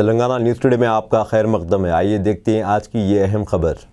Telangana news today में आपका खैर मकदम है। आइए देखते हैं आज की ये अहम खबर।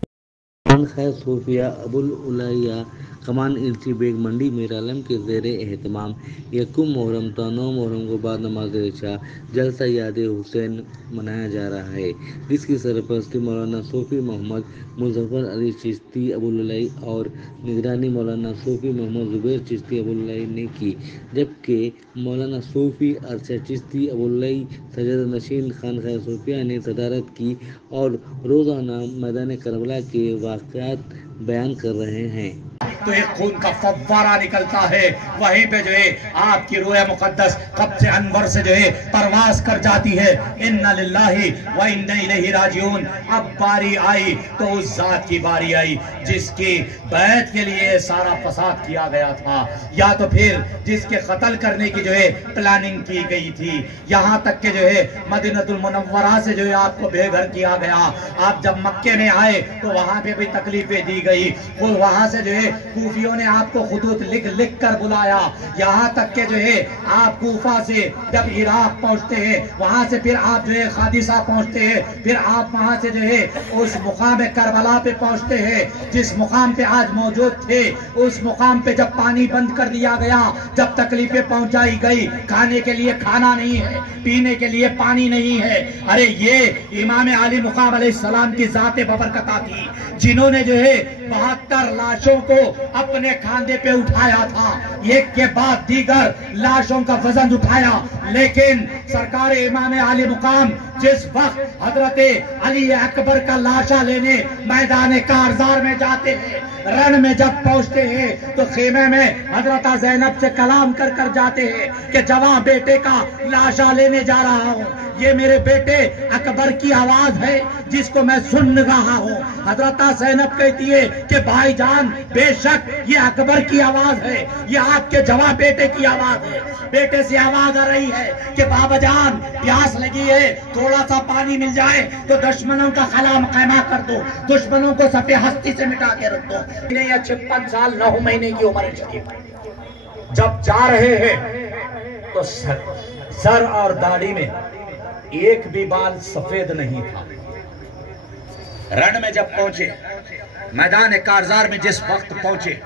खान खैर सूफिया अबुल उलैया कमान इल्ची बेग मंडी मेरालम के ज़ेरे एहतमाम यकुम मुहर्रम ता 9 मुहर्रम को बाद नमाज इशा जलसा याद हुसैन मनाया जा रहा है, जिसकी सरपरस्ती मौलाना सूफी मोहम्मद मुजफ्फर अली चिश्ती अबुल उलैया और निगरानी मौलाना सूफी मोहम्मद जुबैर चिश्ती अबुल उलैया ने की, जबकि मौलाना सूफी अरशद चिश्ती अबुल उलैया सजद नशीन खान खैर सूफिया ने सदारत की और रोज़ाना मैदान करबला के वाक़यात बयान कर रहे हैं। तो एक खून का फव्वारा निकलता है, वहीं पे जो है आपकी रूह मुकद्दस कब्ज़े अनवर से जो है परवास कर जाती है। इन्ना लिल्लाहि व इन्ना इलैहि राजिऊन। अब बारी आई तो उस जात की बारी आई जिसकी बैत के लिए सारा फसाद किया गया था, या तो फिर जिसके कत्ल करने की जो है प्लानिंग की गई थी। यहाँ तक के जो है मदीनतुल मुनव्वरा से जो है आपको बेघर किया गया। आप जब मक्के में आए तो वहाँ पे भी तकलीफें दी गई, वहाँ से जो है कूफियों ने आपको खुतूत लिख लिख कर बुलाया। यहाँ तक के जो है आप कूफा से जब इराक पहुँचते हैं, वहाँ से फिर आप जो है खादिसा पहुँचते हैं, फिर आप वहाँ से जो है उस मुकाम करबला पे पहुँचते हैं जिस मुकाम पे आज मौजूद थे। उस मुकाम पे जब पानी बंद कर दिया गया, जब तकलीफें पहुँचाई गई, खाने के लिए खाना नहीं है, पीने के लिए पानी नहीं है। अरे ये इमाम आली मुकाम अलैहिस्सलाम की जाते बबरकता थी, जिन्होंने जो है 72 लाशों को अपने खांधे पे उठाया था, एक के बाद दीगर लाशों का वजन उठाया। लेकिन सरकार इमाम आली मुकाम जिस वक्त हजरते अली अकबर का लाशा लेने मैदान कारजार में जाते हैं, रण में जब पहुंचते हैं तो खेमे में हजरत ज़ैनब से कलाम कर कर जाते हैं कि जवां बेटे का लाशा लेने जा रहा हूं, ये मेरे बेटे अकबर की आवाज है जिसको मैं सुन रहा हूँ। हजरत ज़ैनब कहती है कि भाईजान बेशक ये अकबर की आवाज है, ये आपके जवां बेटे की आवाज है। बेटे से आवाज आ रही है कि बाबा जान प्यास लगी है, थोड़ा सा पानी मिल जाए तो दुश्मनों का खला मकैमा कर दो, दुश्मनों को सफे हस्ती से मिटा के रख दो। 56 साल 9 महीने की उम्र है। जब जा रहे हैं तो सर और दाढ़ी में एक भी बाल सफेद नहीं था। रण में जब पहुंचे, मैदान कारजार में जिस वक्त पहुंचे,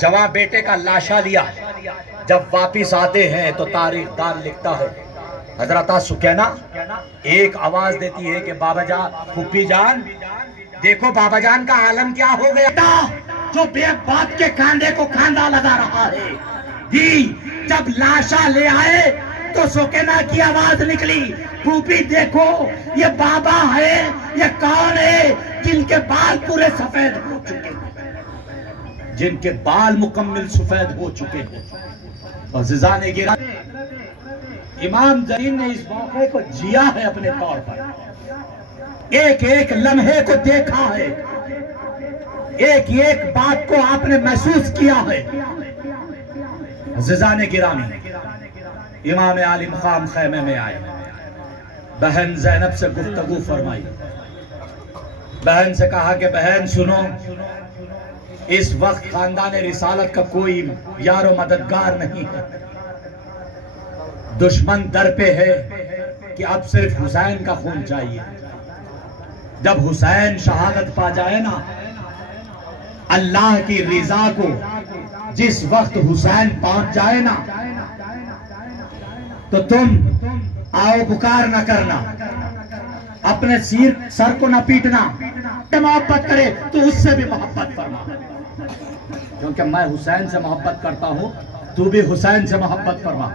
जवां बेटे का लाशा लिया, जब वापिस आते हैं तो तारीखदार लिखता है हजरत सुकैना एक आवाज देती है कि बाबा जान, फुप्पी जान, देखो बाबा जान का आलम क्या हो गया, जो बेबात के कांधे को खांदा लगा रहा है। जब लाशा ले आए तो सुकैना की आवाज निकली, फूफी देखो ये बाबा है, ये कौन है जिनके बाल पूरे सफेद हो चुके हैं, जिनके बाल मुकम्मल सफेद हो चुके हैं। और जिजा ने गिरा, इमाम ज़रीन ने इस मौके को जिया है अपने तौर पर, एक एक लम्हे को देखा है, एक एक बात को आपने महसूस किया है। जिजा ने गिरामी इमाम आली मुकाम खैमे में आए, बहन ज़ैनब से गुफ्तगू फरमाई। बहन से कहा कि बहन सुनो, इस वक्त खानदान रिसालत का कोई यारो मददगार नहीं है, दुश्मन दर पे है कि अब सिर्फ हुसैन का खून चाहिए। जब हुसैन शहादत पा जाए ना, अल्लाह की रिजा को जिस वक्त हुसैन पहुंच जाए ना, तो तुम आओ पुकार ना करना, अपने सर को ना पीटना, मोहब्बत करे तो उससे भी मोहब्बत फरमा, क्योंकि मैं हुसैन से मोहब्बत करता हूं, तू भी हुसैन से मोहब्बत फरमा,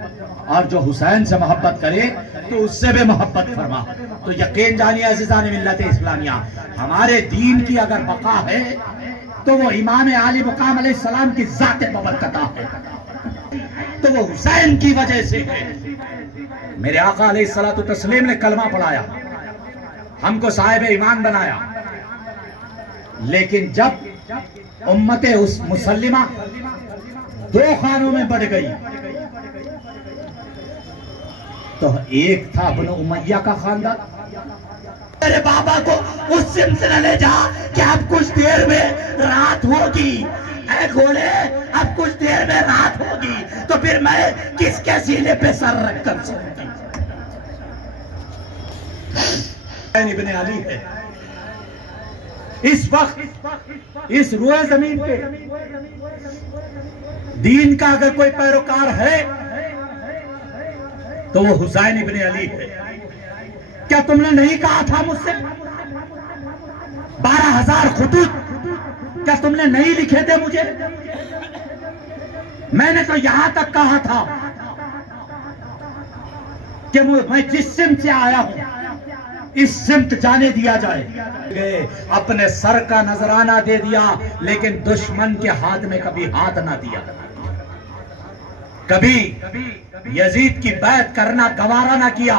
और जो हुसैन से मोहब्बत करे तो उससे भी मोहब्बत फरमा। तो यकीन जानिए अज़ीज़ान मिल्लत इस्लामिया, हमारे दीन की अगर बका है तो वो इमाम आली मुकाम अलैहिस्सलाम की ज़ाते बबरकता है, तो वो हुसैन की वजह से है। मेरे आका अलैहिस्सलातु तस्लीम ने कलमा पढ़ाया, हमको साहिब ईमान बनाया, लेकिन जब उम्मते उस मुसल्लिमा 2 खानों में बढ़ गई, तो एक था बनु उमैया का खानदान। मेरे बाबा को उस सिलसिले ले जा कि अब कुछ देर में रात होगी, ऐ घोड़े अब कुछ देर में रात होगी, तो फिर मैं किसके सीने पे सर रख कर सोऊंगी। इब्न अली है। इस वक्त इस रुए जमीन पे दीन का अगर कोई पैरोकार है तो वो हुसैन इब्न अली है। क्या तुमने नहीं कहा था मुझसे 12,000 खुतूत क्या तुमने नहीं लिखे थे मुझे? मैंने तो यहां तक कहा था कि मैं जिस सिमत से आया हूं इस सिमत जाने दिया जाए। अपने सर का नजराना दे दिया लेकिन दुश्मन के हाथ में कभी हाथ ना दिया। कभी यजीद की बैत करना गवारा ना किया।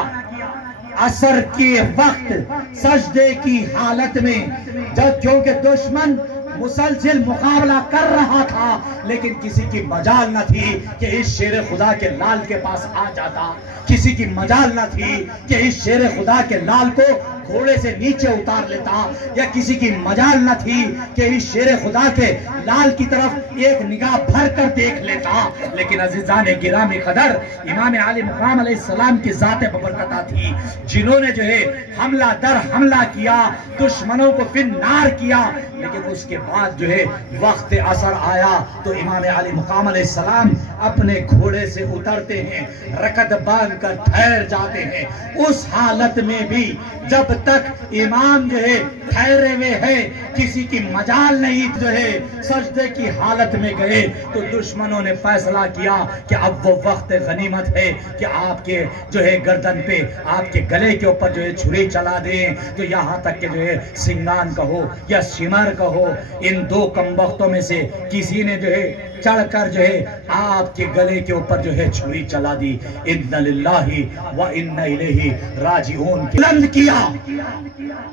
असर के वक्त सजदे की हालत में जब क्योंकि दुश्मन मुसलसिल मुकाबला कर रहा था लेकिन किसी की मजाल न थी कि इस शेर खुदा के लाल के पास आ जाता। किसी की मजाल न थी कि इस शेर खुदा के लाल को घोड़े से नीचे उतार लेता, या किसी की मजाल न थी कि इस शेर खुदा के लाल की तरफ एक निगाह भर कर देख लेता। लेकिन अजीजान गिरामी कदर इमाम आली मुकाम अलैहिस्सलाम की ज़ात बबरकता थी जिन्होंने जो है हमला दर हमला किया, दुश्मनों को फिर नार किया। लेकिन उसके बाद जो है वक्त असर आया तो इमाम आली मुकाम अलैहिस्सलाम अपने घोड़े से उतरते हैं, रकत बांध कर ठहर जाते हैं। उस हालत में भी जब तक इमाम जो है ठहरे हुए है, किसी की मजाल नहीं जो है सजदे की हालत में गए तो दुश्मनों ने फैसला किया कि अब वो वक्त गनीमत है कि आपके जो है गर्दन पे, आपके गले के ऊपर जो है छुरी चला दें। तो यहाँ तक के जो है सिंगान कहो या सिमर कहो, इन दो कमबख्तों में से किसी ने जो है चढ़कर जो है आपके गले के ऊपर जो है छुरी चला दी। इन्ना लिल्लाहि व इन्ना इलैहि राजिऊन बुलंद किया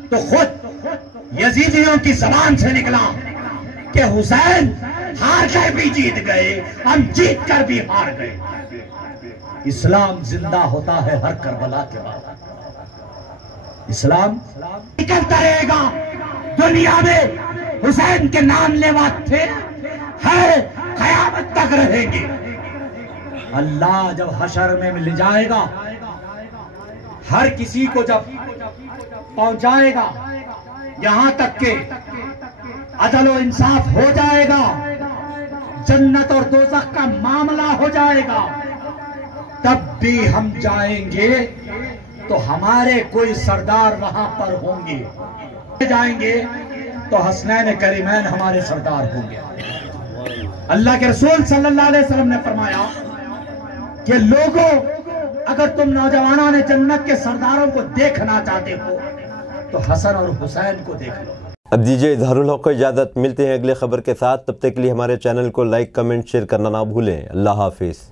तो खुद यजीदियों की जबान से निकला कि हुसैन हार कर भी जीत गए, हम जीत कर भी हार गए। इस्लाम जिंदा होता है हर करबला के बाद। इस्लाम निकलता रहेगा। दुनिया में हुसैन के नाम लेवा थे है, कयामत तक रहेंगे। अल्लाह जब हशर में ले जाएगा, हर किसी को जब पहुंचाएगा, यहां तक के अदल और इंसाफ हो जाएगा, जन्नत और दोज़ख का मामला हो जाएगा, तब भी हम जाएंगे तो हमारे कोई सरदार वहां पर होंगे। जाएंगे तो हसनैन करीमैन हमारे सरदार होंगे। अल्लाह के रसूल सल्लल्लाहु अलैहि वसल्लम ने फरमाया कि लोगों, अगर तुम नौजवानों ने जन्नत के सरदारों को देखना चाहते हो तो हसन और हुसैन को देख लो। अब दीजिए इजहारुल हक को इजाज़त। मिलते हैं अगले खबर के साथ, तब तक के लिए हमारे चैनल को लाइक, कमेंट, शेयर करना ना भूलें। अल्लाह हाफिज़।